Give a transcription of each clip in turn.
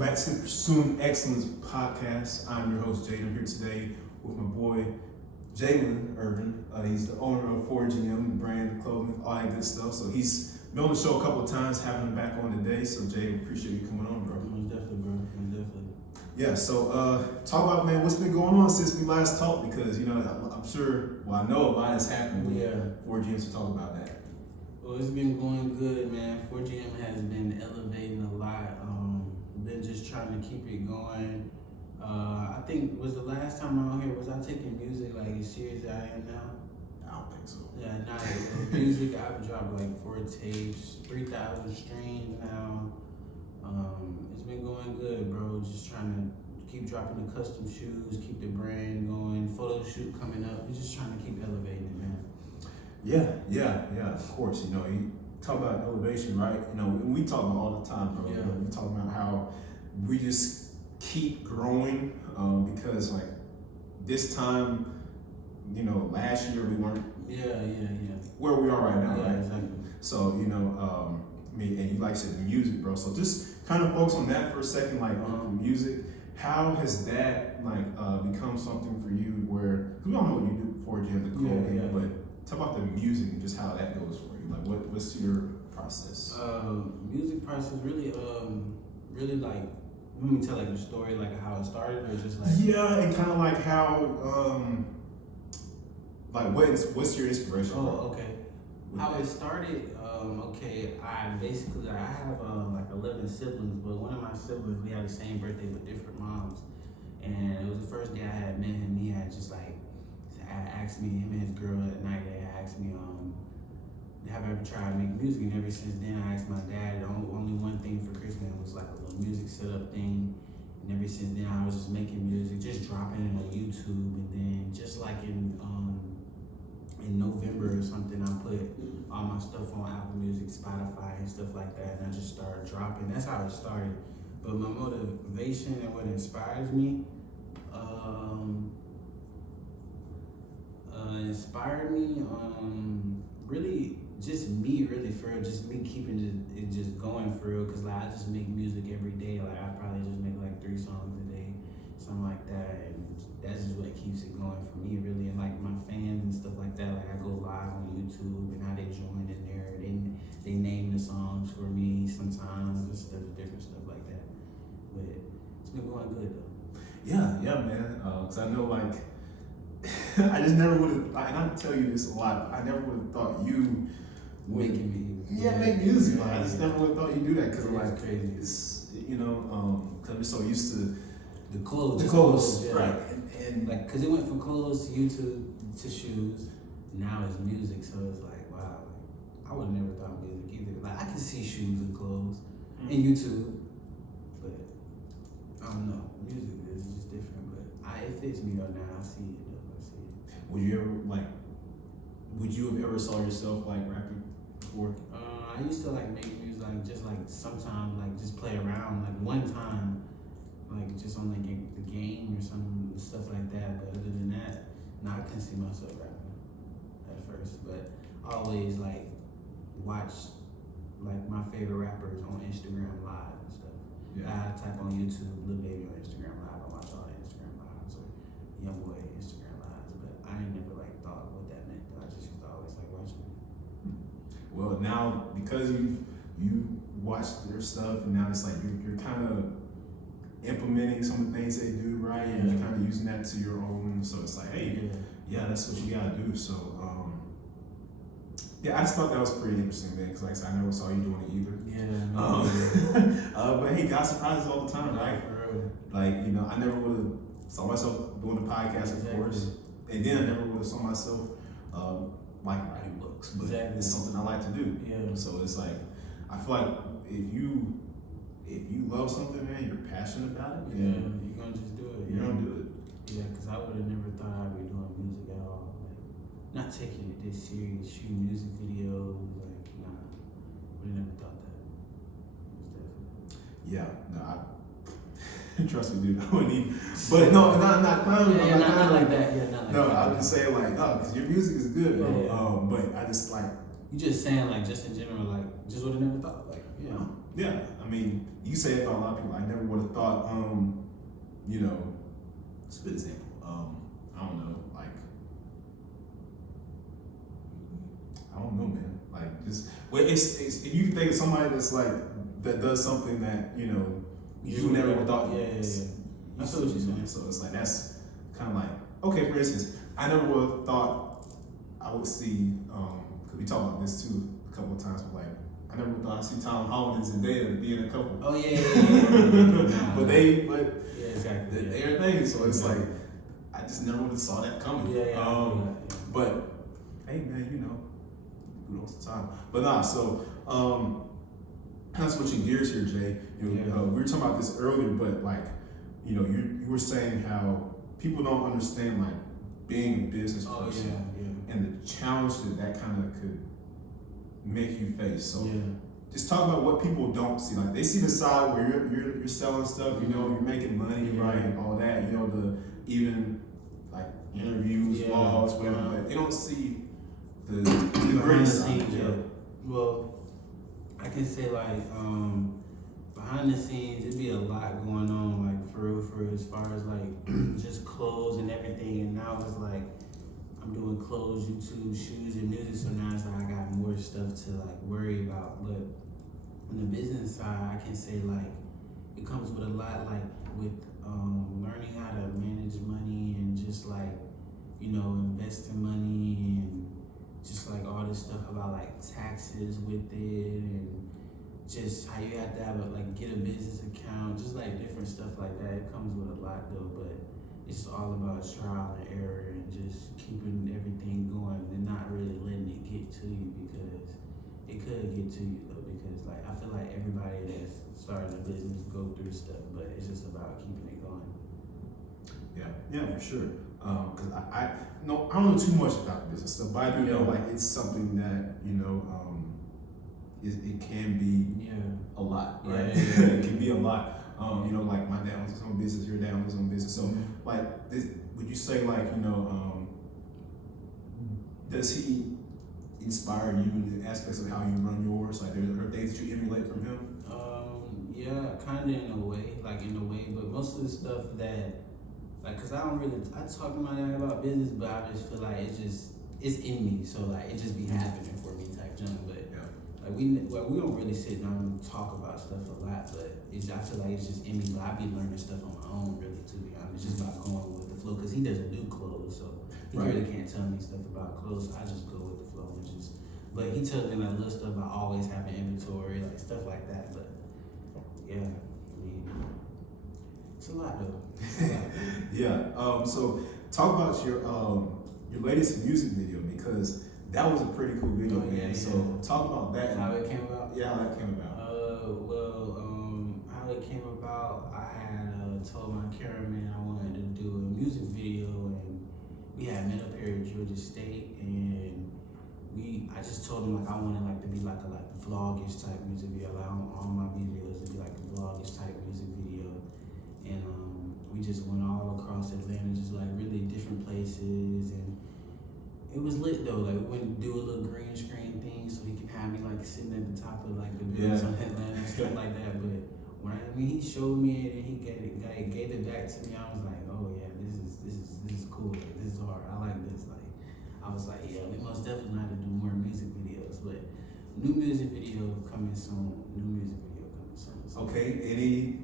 back to the Pursuing Excellence podcast. I'm your host, Jade. I'm here today with my boy, Jalan Earvin. He's the owner of 4GM, the brand, clothing, all that good stuff. So he's been on the show a couple of times, having him back on today. So Jay, appreciate you coming on, bro. Most definitely, bro. Most definitely. Yeah, so talk about, man, what's been going on since we last talked, because, you know, I'm sure, well, I know a lot has happened with 4GM, so talk about that. Well, it's been going good, man. 4GM has been elevating a lot. Been just trying to keep it going. I think, was the last time I was here, was I taking music like as serious as I am now? I don't think so. Yeah, not music. I've dropped like 4 tapes, 3,000 streams now. It's been going good, bro. Just trying to keep dropping the custom shoes, keep the brand going. Photo shoot coming up. We're just trying to keep elevating it, man. Yeah, of course. You know, you talk about elevation, right? You know, we talk about all the time, bro. Yeah. You know, we talk about how we just keep growing because, like, this time, you know, last year we weren't where we are right now, yeah, right? Exactly. So, you know, I mean, and you like said the music, bro. So just kind of focus on that for a second, like music. How has that like become something for you? Where, cause we all know what you do for Jim, the clothing, but talk about the music and just how that goes for you. Like, what's your process? Music process really like. Let me tell like the story, like how it started, or just like and kind of like how like what's your inspiration? Oh, okay. How it started, I have like 11 siblings, but one of my siblings, we had the same birthday but different moms. And it was the first day I had met him. He had just like asked me, him and his girl at night, they asked me, have I ever tried to make music? And ever since then, I asked my dad, only one thing for Christmas was like a little music setup thing. And ever since then, I was just making music, just dropping it on YouTube. And then just like in November or something, I put all my stuff on Apple Music, Spotify, and stuff like that, and I just started dropping. That's how it started. But my motivation and what inspires me, really just me, really for real, just me keeping it just going for real. Cause like I just make music every day. Like I probably just make like 3 songs a day, something like that, and that's just what keeps it going for me, really. And like my fans and stuff like that, like I go live on YouTube and how they join in there. They name the songs for me sometimes, and stuff, different stuff like that. But it's been going good though. Yeah, man. Cause I know, like, I just never would have. And I tell you this a lot. But I never would have thought you would making music. Yeah, make music. Yeah, I just never would have thought you'd do that because like crazy. It's because I'm so used to the clothes, right? And like, cause it went from clothes to YouTube to shoes. Now it's music, so it's like, wow. Like, I would have never thought music either. Like I can see shoes and clothes and YouTube, but I don't know. Music is just different, but it fits me though now. I see it though. I see it. Would you have ever saw yourself like rapping before? I used to like make music, like just like sometimes like just play around. Like one time, like just on like the game or some stuff like that. But other than that, no, I couldn't see myself rapping at first. But I always like watch like my favorite rappers on Instagram Live and stuff. Yeah. I type on YouTube, Lil Baby on Instagram Live. I watch all the Instagram Lives or Young Boy Instagram Lives. But I ain't never like thought what that meant. I just used to always like watching it. Well, now because you watched their stuff, and now it's like you're kind of implementing some of the things they do, right? Yeah. And you're kind of using that to your own. So it's like, hey, yeah, that's what you gotta do. So I just thought that was pretty interesting, man. Because like I said, I never saw you doing it either. Yeah. But hey, God surprises all the time, right? For real. Like, you know, I never would have saw myself doing a podcast, of course, and then I never would have saw myself like writing books. But it's something I like to do. Yeah. So it's like, I feel like if you love something, man, you're passionate about it. Yeah, you're gonna just do it. You're gonna do it. Yeah, because I would have never thought I'd be doing music at all. Like, not taking it this serious, shooting music videos. Like, nah, would have never thought that. Most definitely. Yeah, no, I trust me, dude. I wouldn't even. But no, not clowning. Yeah, not like that. Yeah, not like no, that. I'm just saying like, no, because your music is good, bro. Yeah. But I just like. You just saying like, just in general, like, just would have never thought, like, Yeah, I mean, you say it about a lot of people. I never would have thought, you know, it's a good example. I don't know, like, I don't know, man. Like, just, well, it's if you think of somebody that's like, that does something that, you know, you never would have thought. Yeah. I see what you're saying. So it's like, that's kind of like, okay, for instance, I never would have thought I would see, because we talked about this too a couple of times, but like, I never thought I'd see Tom Holland and Zendaya being a couple. Oh yeah. But yeah, exactly. They're things, so it's like, I just never would have saw that coming. Yeah. But hey, man, you know, who knows the time? But nah, so kind of switching gears here, Jay. You know, we were talking about this earlier, but like, you know, you were saying how people don't understand like being a business person and the challenge that kind of could make you face. So just talk about what people don't see. Like they see the side where you're selling stuff, you know, you're making money, right, and all that. You know, the even like interviews, vlogs, whatever. But they don't see the great side. Well, I can say like behind the scenes, it'd be a lot going on, like for real, as far as like just clothes and everything. And now it's like I'm doing clothes, YouTube, shoes, and music. So now it's like I got more stuff to like worry about. But on the business side, I can say like it comes with a lot, like with learning how to manage money and just like, you know, investing money and just like all this stuff about like taxes with it and just how you have to have get a business account, just like different stuff like that. It comes with a lot though, but it's all about trial and error and just keeping everything going and not really letting it get to you, because it could get to you though, because like I feel like everybody that's starting a business go through stuff, but it's just about keeping it going. Yeah, for sure. Because I don't know too much about business stuff, but I do know like it's something that, you know, it can be a lot, right? It can be a lot. You know, like my dad owns his own business, your dad owns his own business. So like this, would you say like, you know, does he inspire you in the aspects of how you run yours? Like are things that you emulate from him? Yeah, kind of in a way, but most of the stuff that, like, cause I talk to my dad about business, but I just feel like it's in me, so like it just be happening for me type junk. But like we don't really sit down and talk about stuff a lot, but I feel like it's just in me. But I be learning stuff on my own, really, to be honest, just by going with the flow. Cause he doesn't do clothes, so he really can't tell me stuff about clothes. So I just go with the flow and just. But he tells me like little stuff I always have in inventory, like stuff like that. But yeah, I mean, it's a lot though. So talk about your latest music video, because that was a pretty cool video, man. So talk about that. How it came about? Yeah, how that came about. How it came about, I had told my cameraman I wanted to do a music video, and we had met up here at Georgia State, and I just told him like I wanted like to be like a vlogish type music video. Like all my videos to be like a vlogish type music video, and we just went all across Atlanta, just like really different places, and it was lit though. Like we went to do a little green screen thing so he could have me like sitting at the top of like the buildings on Atlanta and stuff like that. But when he showed me it and he gave it back to me, I was like, oh yeah, this is cool. Like, this is hard. I like this. Like I was like, yeah, we most definitely know how to do more music videos. But new music video coming soon. So. Okay.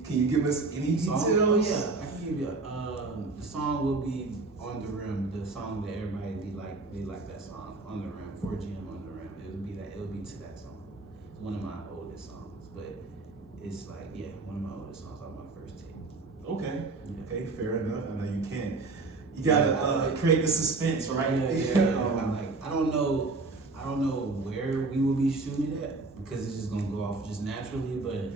Can you give us any details? Oh yeah, I can give you. The song will be On the Rim. The song that everybody they like that song, On the Rim, 4GM On the Rim. It'll be to that song. It's one of my oldest songs, but it's like one of my oldest songs on my first tape. Okay, fair enough. I know you can't. You gotta create the suspense, right? I don't know where we will be shooting it at, because it's just gonna go off just naturally. But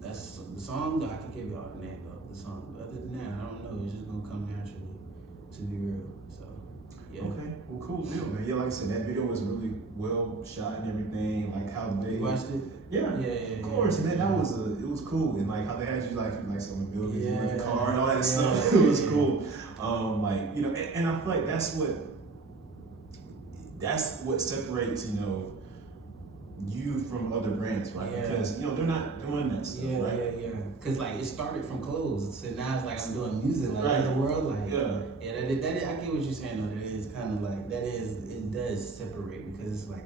that's the song. I can give y'all the name of the song. But other than that, I don't know. It's just gonna come naturally, to be real. So Okay, well, cool deal, man. Yeah, like I said, that video was really well shot and everything. Like how they watched it. Yeah, of course, man. It was cool, and like how they had you like some of the buildings, you in the car and all that stuff. It was cool. Like, you know, and I feel like that's what separates, you know, you from other brands, right? Yeah. Because you know they're not doing that stuff, Yeah, right? yeah. Cause like it started from clothes, so now it's like I'm doing music, like Right. in the world, like Yeah. That is, I get what you're saying though. That is kind of like it does separate because it's like,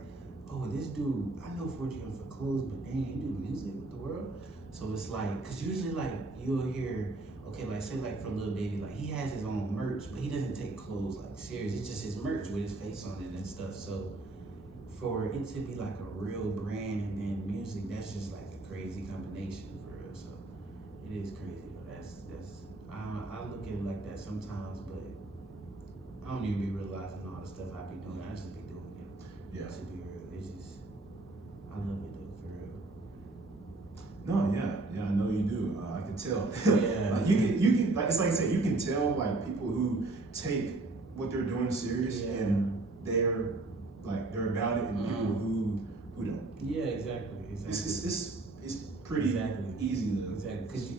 oh, this dude, I know 4GM for clothes, but dang, he do music with the world. So it's like, cause usually like you'll hear, okay, like say like for Lil Baby, like he has his own merch, but he doesn't take clothes like serious. It's just his merch with his face on it and stuff. So for it to be like a real brand and then music, that's just like a crazy combination for real. So it is crazy, but that's I look at it like that sometimes, but I don't even be realizing all the stuff I be doing. I just be doing it. Yeah. To be real, it's just I love it though for real. No, yeah, I know you do. I can tell. Yeah. you can like it's like I said, you can tell like people who take what they're doing serious Yeah. and they're about it, and people who don't. Yeah, exactly. It's pretty easy to Exactly, because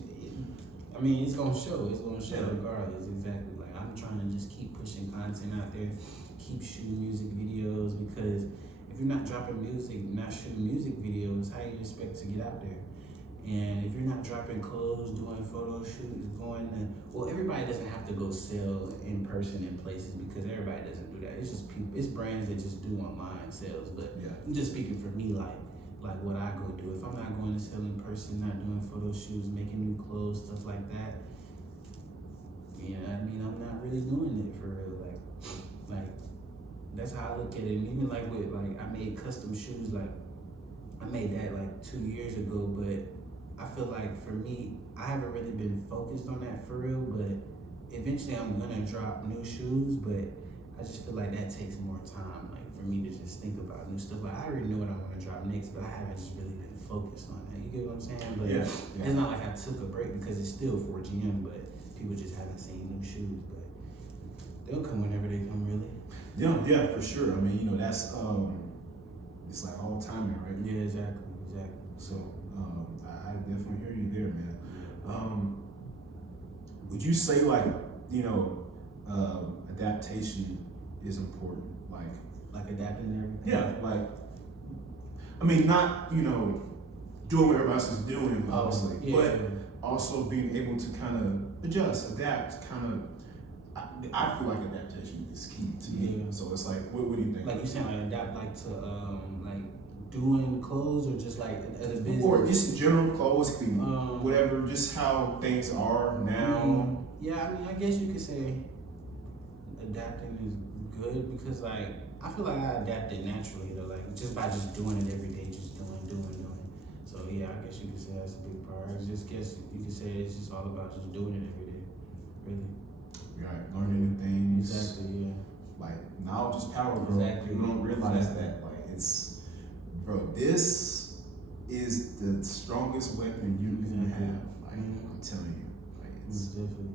I mean, it's gonna show. It's gonna show Yeah. regardless. Exactly. Like I'm trying to just keep pushing content out there, keep shooting music videos because if you're not dropping music, not shooting music videos, how you expect to get out there? And if you're not dropping clothes, doing photo shoots, everybody doesn't have to go sell in person in places because everybody doesn't do that. It's just people, it's brands that just do online sales. But Yeah. I'm just speaking for me, like what I go do. If I'm not going to sell in person, not doing photo shoots, making new clothes, stuff like that, yeah, I mean, I'm not really doing it for real. Like that's how I look at it. And even like with I made custom shoes. Like I made that like 2 years ago, but I feel like for me, I haven't really been focused on that for real. But eventually, I'm gonna drop new shoes, but I just feel like that takes more time. Like for me to just think about new stuff. Like I already know what I want to drop next, but I haven't just really been focused on that. You get what I'm saying? But Yeah. it's not like I took a break because it's still 4GM, but people just haven't seen new shoes. But they'll come whenever they come, really. Yeah, for sure. I mean, you know, that's it's like all timing, right? Yeah, exactly. So I definitely hear you there, man. Would you say like, you know, adaptation is important? Like adapting and everything. Yeah, like I mean, not, you know, doing what everybody else is doing, obviously, but also being able to kind of adjust, adapt, kind of. I feel like adaptation is key to me. So it's like, what do you think? Like you saying, like adapt, like to like doing clothes or just like as a business, or just general clothes, whatever, just how things are now. Yeah, I mean, I guess you could say adapting is good because like I feel like I adapted naturally though, like just by just doing it every day, just doing. So yeah, I guess you could say that's a big part. I just guess you could say it's just all about just doing it every day, really. Right, learning new things. Exactly, yeah. Like knowledge is power, bro. Exactly. People don't realize that. Like this is the strongest weapon you can have. Like I'm telling you, like it's definitely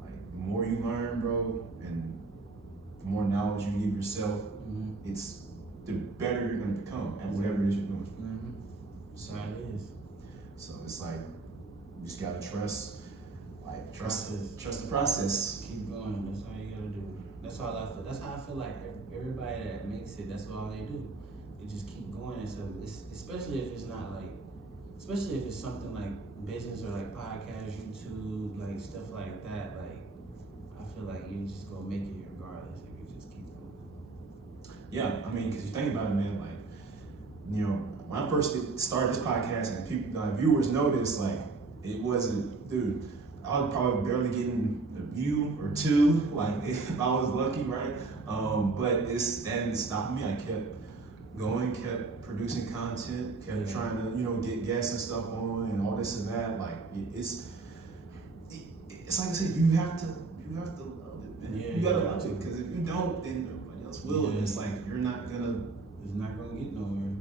like the more you learn, bro, and the more knowledge you give yourself, it's the better you're gonna become at whatever it is you're doing. So it is. So it's like you just gotta trust the process. Keep going. That's all you gotta do. That's all I feel. That's how I feel like everybody that makes it. That's all they do. They just keep going. And so, especially if it's not like, especially if it's something like business or like podcast, YouTube, like stuff like that. Like I feel like you just gonna make it regardless if you just keep going. Yeah, I mean, because you think about it, man. Like, you know, when I first started this podcast, and people, viewers noticed, like, it wasn't, dude. I was probably barely getting a view or two, like if I was lucky, right? But that didn't stop me. I kept going, kept producing content, kept trying to, you know, get guests and stuff on and all this and that. Like it's like I said, you have to love it, man. You gotta love it, because if you don't, then nobody else will. And it's like it's not gonna get nowhere.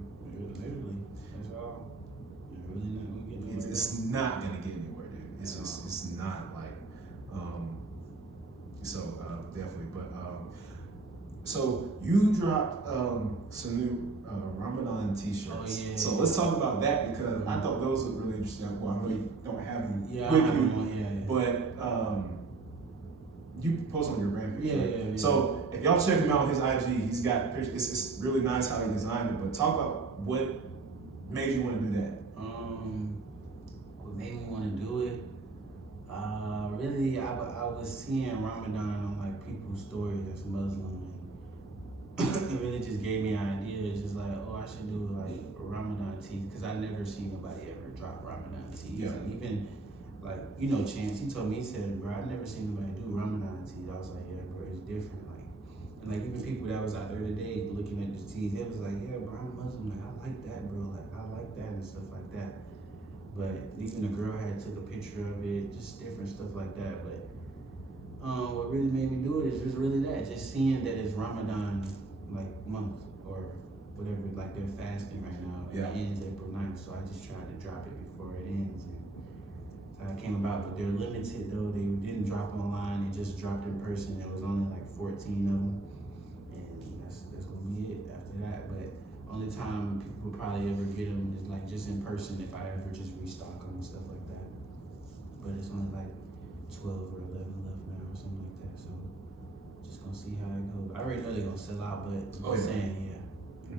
Literally, that's all. You're really not gonna get nowhere. It's not gonna get anywhere, dude. It's not like definitely. But so you dropped some new Ramadan t-shirts. Oh, yeah. So let's talk about that, because I thought those looked really interesting. Well, I know you don't have them with you, but you post on your brand picture. Yeah. So if y'all check him out on his IG, he's got pictures. It's really nice how he designed it. But talk about what made you want to do that? What made me want to do it? Really, I was seeing Ramadan on like people's stories as Muslim, and it really just gave me an idea. It's just like, oh, I should do like Ramadan teas because I never seen nobody ever drop Ramadan teas. Yeah. And even like Chance, he told me, he said, bro, I never seen nobody do Ramadan teas. I was like, yeah, bro, it's different. And like even people that was out there today looking at the teas, it was like, yeah, bro, I'm Muslim. Like I like that, bro. Like I like that and stuff like that. But even the girl had took a picture of it, just different stuff like that. But what really made me do it is just really that, just seeing that it's Ramadan like month or whatever, like they're fasting right now. And Yeah. it ends April 9th, so I just tried to drop it before it ends. And so I came about, but they're limited though. They didn't drop online; they just dropped in person. There was only like 14 of them, and that's gonna be it after that. But only time people will probably ever get them is like just in person if I ever just restock them and stuff like that. But it's only like 12 or 11 left now or something like that. So just gonna see how it goes. I already know they're gonna sell out, but I'm saying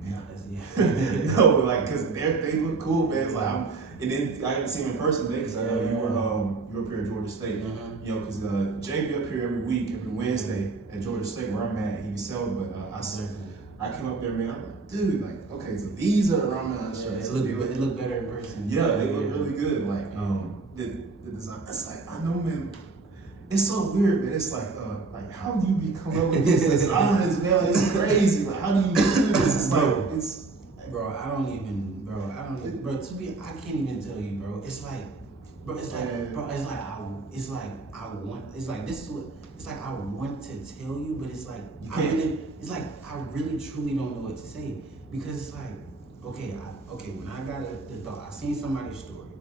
Yeah. that's No, but like, cause they look cool, man. It's like, and then I didn't see him in person today because I know you were up here at Georgia State. You know, cause Jay be up here every week, every Wednesday at Georgia State where I'm at. He be selling, but I came up there, man. I'm like, dude, like, okay, so these are the Ramadan shirts. It look better in person. Yeah, they look really good. Like, the design. It's like, I know, man. It's so weird, man. It's like how do you become up with this designs, man? It's crazy. Like, how do you do this? It's like, bro. I don't even, bro. To be, I can't even tell you, bro. It's like, bro. It's like, bro. It's like this is what. It's like I want to tell you, but it's like I really truly don't know what to say because it's like, okay, when I got the thought, I seen somebody's story.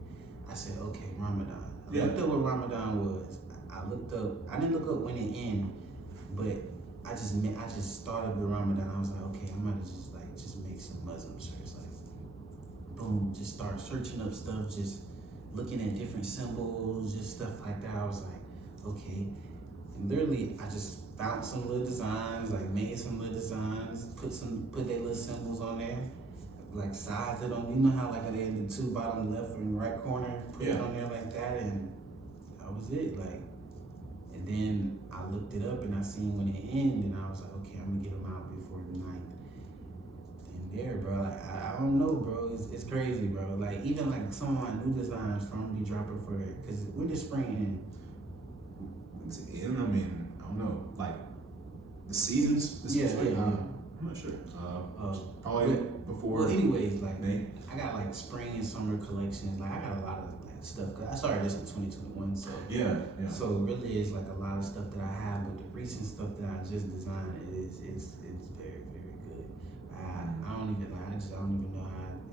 I said, okay, Ramadan. I looked up what Ramadan was. I didn't look up when it ended, but I just started with Ramadan. I was like, okay, I'm gonna just make some Muslim shirts. Like, boom, just start searching up stuff, just looking at different symbols, just stuff like that. I was like, okay. And literally, I just found some little designs, like made some little designs, put their little symbols on there, like sized it on. You know how like they in the two bottom left and right corner, put it on there like that, and that was it. Like, and then I looked it up and I seen when it ended, and I was like, okay, I'm gonna get them out before the 9th. And there, bro, like I don't know, bro, it's crazy, bro. Like even like some of my new designs from be dropping for it, cause we're just spring. I mean, I don't know, like the seasons. I'm not sure. Probably before. Well, anyways, like May. I got like spring and summer collections. Like I got a lot of like stuff. Cause I started this in 2021, so yeah. So really, it's like a lot of stuff that I have, but the recent stuff that I just designed is very good. I don't even know how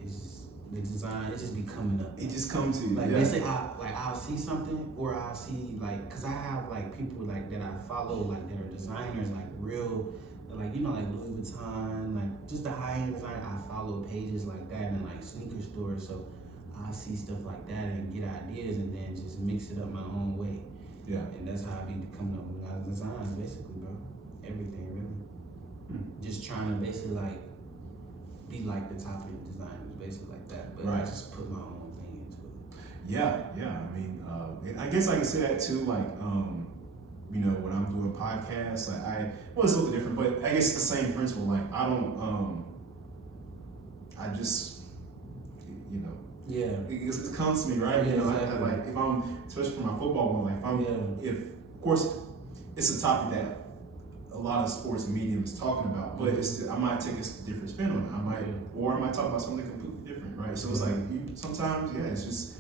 it's just. The design, it just be coming up. It just comes to you. Like they say, I'll see something, or I'll see like, cause I have like people like that I follow, like that are designers, like real, like like Louis Vuitton, like just the high end design. I follow pages like that and like sneaker stores, so I see stuff like that and get ideas and then just mix it up my own way. Yeah, and that's how I be coming up with my designs, basically, bro. Everything really. Just trying to basically like be like the top end designers, basically like that. But I just put my own thing into it. Yeah. I mean, I guess I can say that too. Like, when I'm doing podcasts, like it's a little different, but I guess it's the same principle. Like, I don't, I just, it comes to me, right? Yeah, I like if I'm, especially for my football one, like if of course, it's a topic that a lot of sports media is talking about, but I might take a different spin on it. I might talk about something completely different, right? So it's like sometimes, it's just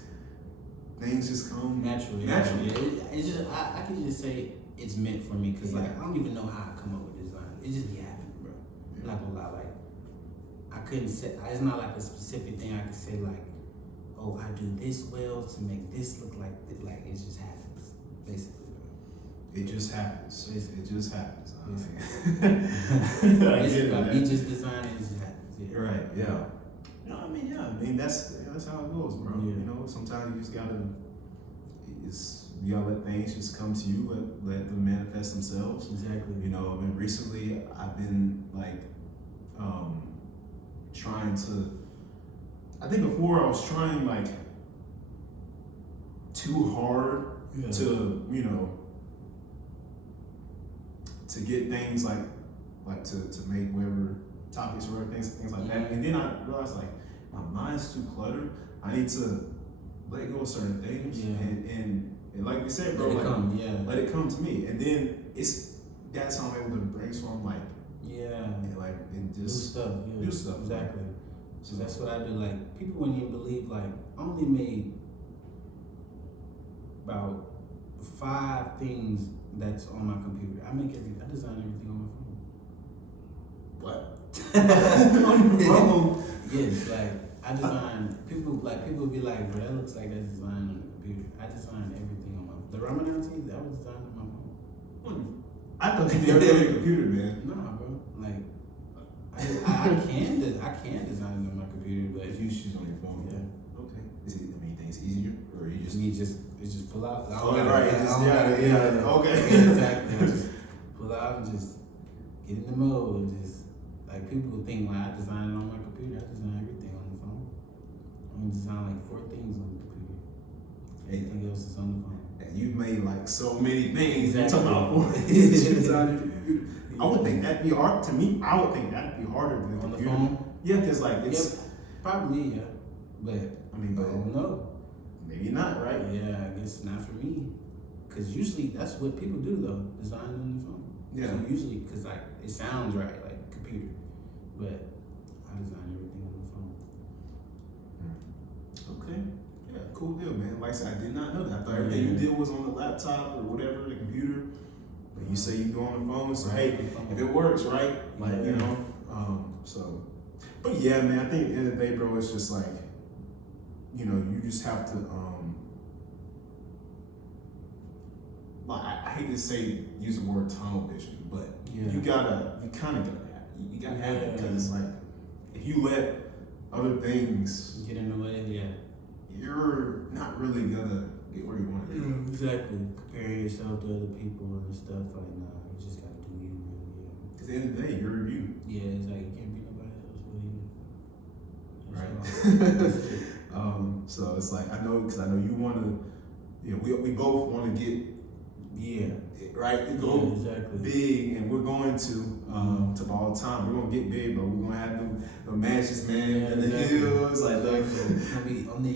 things just come naturally. It's just I can just say it's meant for me because like I don't even know how I come up with design. It just be happening, bro. I'm not gonna lie, like I couldn't say. It's not like a specific thing I could say like, oh, I do this well to make this look like this. Like it just happens, basically. It just happens. It just happens. Me just designing, it just happens. Yeah. Right. Yeah. I mean, that's how it goes, bro. Yeah. Sometimes you just gotta let things just come to you, let them manifest themselves. Exactly. And recently I've been like trying to. I think before I was trying like too hard to, you know, to get things like to make whatever topics or things like that. And then I realized like my mind's too cluttered. I need to let go of certain things and like we said, bro, let it come to me. And then that's how I'm able to brainstorm like and just do stuff. Exactly. So that's what I do. Like people wouldn't even believe like I only made about 5 things that's on my computer. I design everything on my phone. What? On your phone? Yes, like I design people be like, bro, that looks like that's designed on the computer. I design everything on my phone. The Ramadan tea, that was designed on my phone. I thought you did everything on your computer, man. Nah, bro. Like I can design it on my computer, but if you choose on your phone, okay. Is it? I mean, you think it's easier, or you just pull out? Okay. Exactly. I just pull out and just get in the mode and just like people think like I design it on my computer. I design everything on the phone. I'm gonna design like 4 things on the computer. Everything else is on the phone. And you've made like so many things. Exactly. You're talking about 4 things you designed on your computer. I would think that'd be hard to me. I would think that'd be harder than on computer. The phone. Yeah, because like it's probably but I mean, but I don't know. Maybe not, right? Yeah, I guess not for me. Cause usually that's what people do though, design on the phone. Yeah. So usually, cause like it sounds right, like computer, but I design everything on the phone. Okay. Yeah, cool deal, man. Like I said, I did not know that. I thought everything you did was on the laptop or whatever, the computer. But you say you do on the phone, so hey, if it works, right? Like you know, so. But yeah, man, I think at the end of the day, bro, it's just like, you know, you just have to. I hate to use the word tunnel vision, but you kind of gotta have it. You gotta have it because it's like if you let other things get in the way, you're not really gonna get where you want to be. Exactly. Compare yourself to other people and stuff like nah. You just gotta do you, really. Because at the end of the day, you're you. Yeah, it's like you can't be nobody else but you. Right. So it's like I know you want to. You know, we both want to get. Right. We go big, and we're going to all the time. We're gonna get big, bro. We're gonna have the matches, man, and the hills, like we're gonna be on the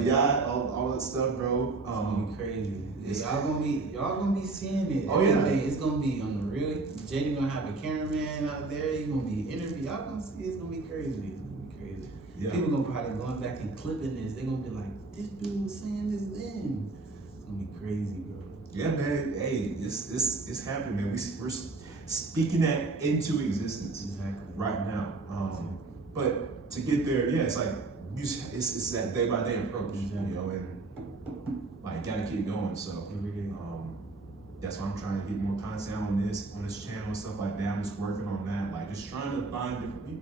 yacht, all that stuff, bro. It's gonna be crazy. Y'all gonna be seeing it. Oh yeah, it's gonna be on the real. JD gonna have a cameraman out there. You gonna be interviewed. Y'all gonna see. It's gonna be crazy. It's gonna be crazy. Yeah. People gonna probably going back and clipping this. They gonna be like, this dude was saying this then. It's gonna be crazy, bro. Yeah, man. Hey, it's happening, man. We're speaking that into existence right now. But to get there, it's like it's that day by day approach, you know, and like gotta keep going. So every day. That's why I'm trying to get more content on this channel and stuff like that. I'm just working on that, like just trying to find different. You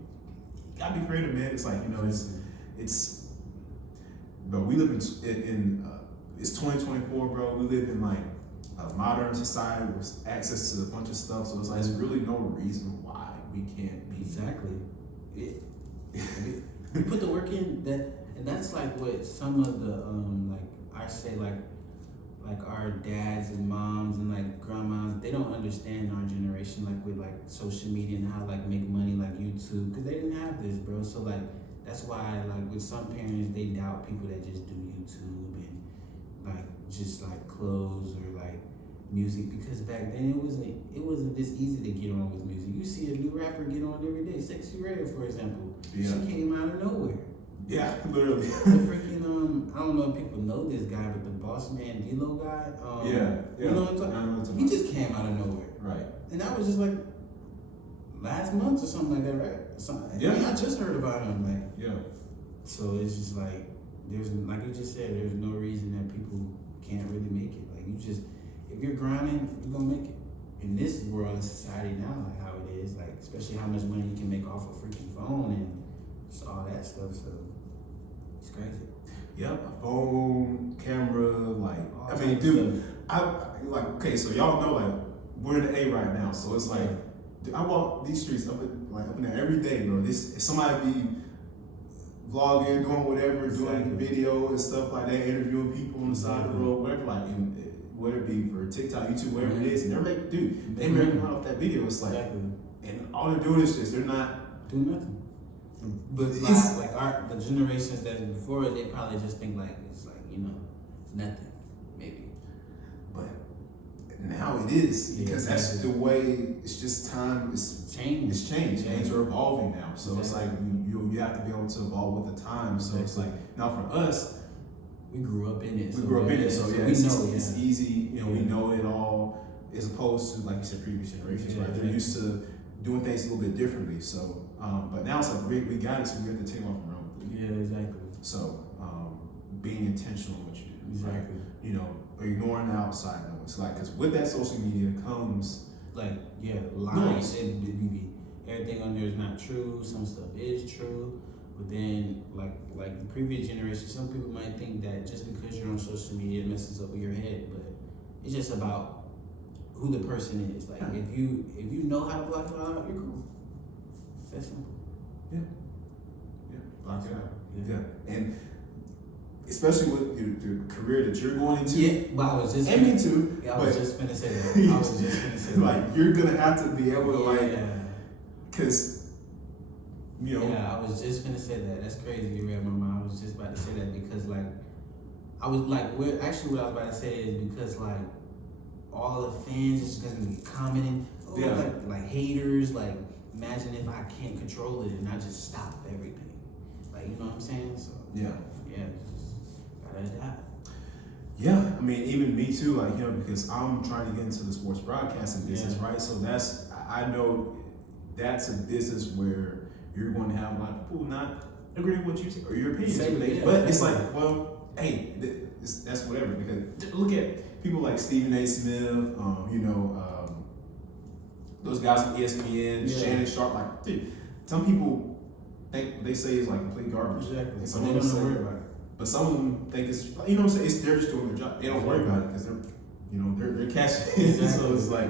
gotta be creative, man. It's like, you know, it's. But we live in it's 2024, bro. We live in like a modern society with access to a bunch of stuff, so it's like there's really no reason why we can't be we put the work in and that's like what some of the like I say like our dads and moms and like grandmas, they don't understand our generation like with like social media and how like make money like YouTube, because they didn't have this, bro. So like that's why like with some parents they doubt people that just do YouTube and like just like clothes or like music, because back then it wasn't this easy to get on with music. You see a new rapper get on every day. Sexy Red, for example. She came out of nowhere. Yeah, literally. The freaking I don't know if people know this guy, but the Boss Man D-Lo guy. You know what I'm talking about? He just came out of nowhere. Right. And that was just like last month or something like that, right? I mean, I just heard about him, like. So it's just like there's, like you just said, there's no reason that people can't really make it. Like you just, if you're grinding, you're gonna make it. In this world and society now, like how it is, like especially how much money you can make off a freaking phone and just all that stuff. So it's crazy. Yep, a phone, camera, like all I mean, dude, I like okay. So y'all know like we're in the A right now, so it's like dude, I walk these streets up and down every day, bro. If somebody be vlogging, doing whatever, doing Exactly. video and stuff like that, interviewing people on the side of the Exactly. road, whatever, like, whether it be for TikTok, YouTube, whatever it is, and they're making, dude, they Mhm. making money off that video. It's like, Exactly. and all they're doing is just, they're not, Do nothing. But It's- the generations that before, they probably just think like it's like, you know, it's nothing, maybe. but now it is, Yeah, because that's exactly. the way, it's just time, it's Change. changed. Yeah. Things are evolving now. So it's like, Exactly. you have to be able to evolve with the time. So it's like, now for us, We grew up in it. we grew up in it, so yeah, we it's, know. it's easy, you know, we Yeah. know it all, as opposed to, like you said, previous generations, Yeah, right? They're exactly. used to doing things a little bit differently. So, but now it's like, we got it, so we have to take off and run with it. Yeah, exactly. So, being intentional in what you do, right? Exactly. You know, ignoring the outside noise. Like, because with that social media comes, Like, yeah, Noise. lies. Everything on there is not true. Some stuff is true. But then, like the previous generation, some people might think that just because you're on social media, it messes up with your head. But it's just about who the person is. Like, Yeah. if you know how to block it out, you're cool. It's that simple. block it out. Yeah. Yeah. And especially with your career that you're going into. Yeah, but I was just. And me too. Yeah, I was but just finna say that. I was just finna say that. like, you're gonna have to be able to, like, Yeah. because, you know, Yeah, I was just gonna say that. That's crazy. You read my mind. I was just about to say that because, like, I was like, actually, what I was about to say is because, like, all the fans is gonna be commenting, Yeah. like haters. Like, imagine if I can't control it and I just stop everything. Like, you know what I'm saying? So yeah. just gotta adapt. Yeah, I mean, even me too, like, you know, because I'm trying to get into the sports broadcasting business, Yeah. right? So I know that's a business where you're going to have a lot of people not agree with what you say or your opinion. Say it, yeah. But it's like, well, hey, that's whatever. Because look at people like Stephen A. Smith, you know, those guys on ESPN, Yeah. Shannon Sharp. Like, dude, some people think what they say is like complete garbage. Exactly. And So some they of them don't say, worry about it. but some of them think it's, you know what I'm saying? They're just doing their job. They don't worry about it because they're cashing in. So it's like,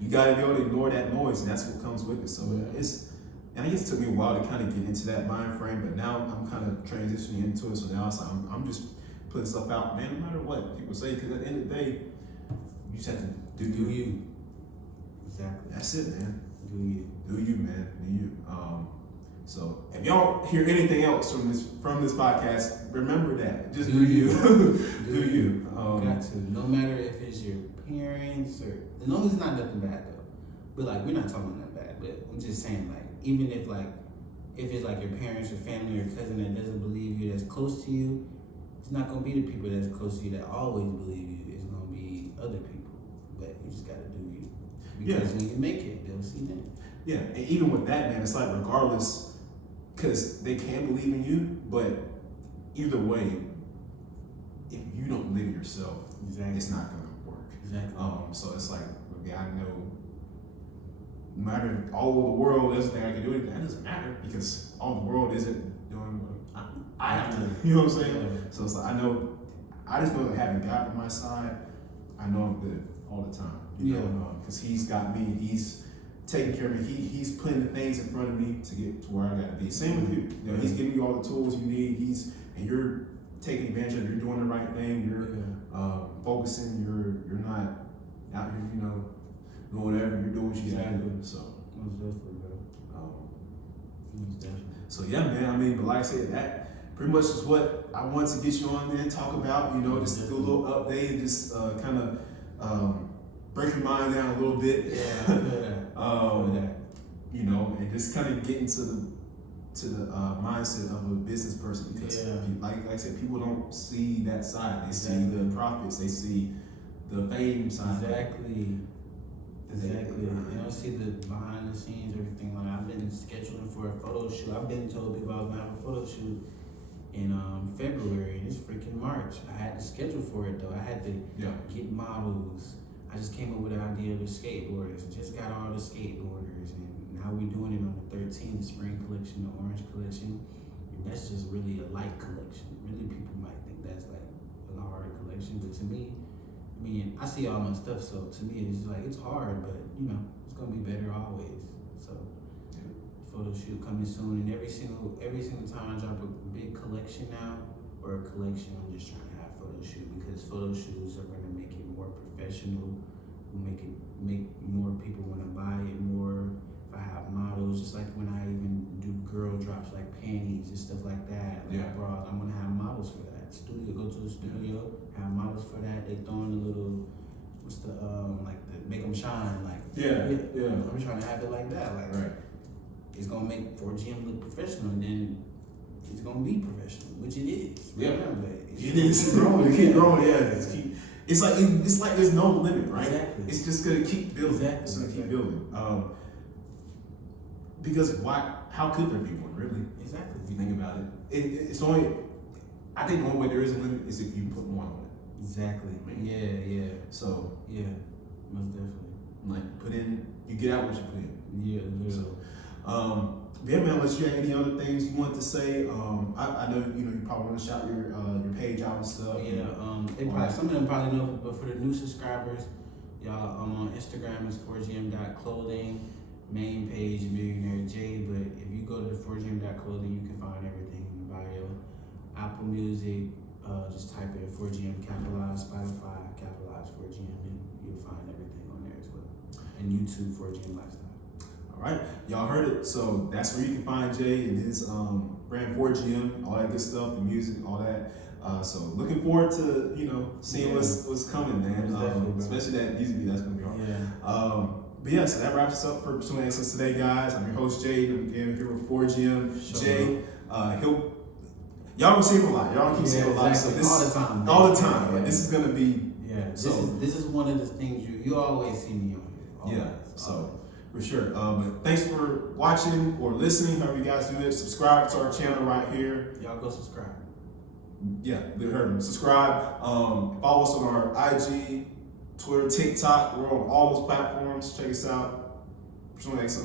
you gotta be able to ignore that noise, and that's what comes with it. So and I guess it took me a while to kind of get into that mind frame, but now I'm kind of transitioning into it. So now it's like, I'm just putting stuff out, man, no matter what people say, because at the end of the day, you just have to do you. Exactly. That's it, man. Do you. Do you, man. Do you. So if y'all hear anything else from this podcast, remember that. Just do you. Do you. Got to. No matter if it's your parents or, as long as it's not nothing bad though. But like, we're not talking about nothing bad, but I'm just saying, like, even if it's like your parents or family or cousin that doesn't believe you, that's close to you, it's not gonna be the people that's close to you that always believe you. It's gonna be other people. But you just gotta do you. Because when you make it, they'll see that. Yeah, and even with that, man, it's like, regardless, because they can believe in you, but either way, if you don't believe in yourself, Exactly. it's not gonna work. Exactly. So it's like, okay, I know, no matter if all of the world doesn't think I can do it, that doesn't matter, because all the world isn't doing what I have to. You know what I'm saying? Yeah. So it's like, I just know that having God on my side, I know I'm good all the time. You know, because He's got me. He's taking care of me. He's putting the things in front of me to get to where I gotta be. Same with you. You know, He's giving you all the tools you need. And you're taking advantage of it. You're doing the right thing. You're focusing. You're not out here, you know, doing whatever. You're doing what you gotta do. So Most definitely, bro. Most definitely. So yeah, man. I mean, but like I said, that pretty much is what I wanted to get you on there and talk about. You know, just do a little update and just kind of break your mind down a little bit. Yeah, I feel that. I feel that. You know, and just kind of get into the mindset of a business person, because like I said, people don't see that side. They see the profits. They see the fame side. Exactly. They don't see the behind the scenes, everything. Like, I've been scheduling for a photo shoot. I've been told people I was gonna have a photo shoot in February, and it's freaking March. I had to schedule for it though. I had to get models. I just came up with an idea of the skateboarders. Just got all the skateboarders, and now we're doing it on the 13th, the spring collection, the orange collection. And that's just really a light collection. Really, people might think that's like a hard collection, but to me, I mean, I see all my stuff, so to me, it's like, it's hard, but you know, it's gonna be better always. So photo shoot coming soon, and every single time I drop a big collection now or a collection, I'm just trying to have photo shoot because photo shoots are gonna make it more professional, make more people want to buy it more. If I have models, just like when I even do girl drops like panties and stuff like that, like bras, I'm gonna have models for that. Go to the studio, have models for that. They throw in a little, what's the make them shine, like I'm trying to have it like that, like it's gonna make 4GM look professional, and then it's gonna be professional, which it is. Yeah, but it is growing. Keep growing. Yeah, it's like there's no limit, right? Exactly. It's just gonna keep building. Exactly. It's gonna keep building. Because why? How could there be one, really? Exactly. If you think about it, it's only. I think the only way there is a limit is if you put one on it. Exactly. Yeah. So yeah, most definitely. Like put in, you get out what you put in. Yeah, literally. So, yeah, man. Unless you have any other things you want to say, I know you probably want to shout your page out and stuff. Yeah. Some of them probably know, but for the new subscribers, y'all, on Instagram is 4gm.clothing. Main page Millionaire J, but if you go to the 4gm.clothing, you can find everything in the bio. Apple Music, just type in 4GM capitalized, Spotify capitalized 4GM, and you'll find everything on there as well. And YouTube 4GM Lifestyle. All right, y'all heard it. So that's where you can find Jay and his brand 4GM, all that good stuff, the music, all that. So looking forward to seeing what's coming, man. Especially that music video, that's gonna be hard. Yeah. But yeah, so that wraps us up for Pursuing Excellence today, guys. I'm your host, Jay. I'm here with 4GM. Jay, y'all don't see him a lot. Y'all don't keep seeing him a lot. Exactly. So all the time. Like, this is gonna be. Yeah. This is one of the things you always see me on here. Yeah. So for sure. But thanks for watching or listening. However you guys do it, subscribe to our channel right here. Y'all go subscribe. Yeah, they heard me. Subscribe. Follow us on our IG, Twitter, TikTok. We're on all those platforms. Check us out. Pursuing Excellence.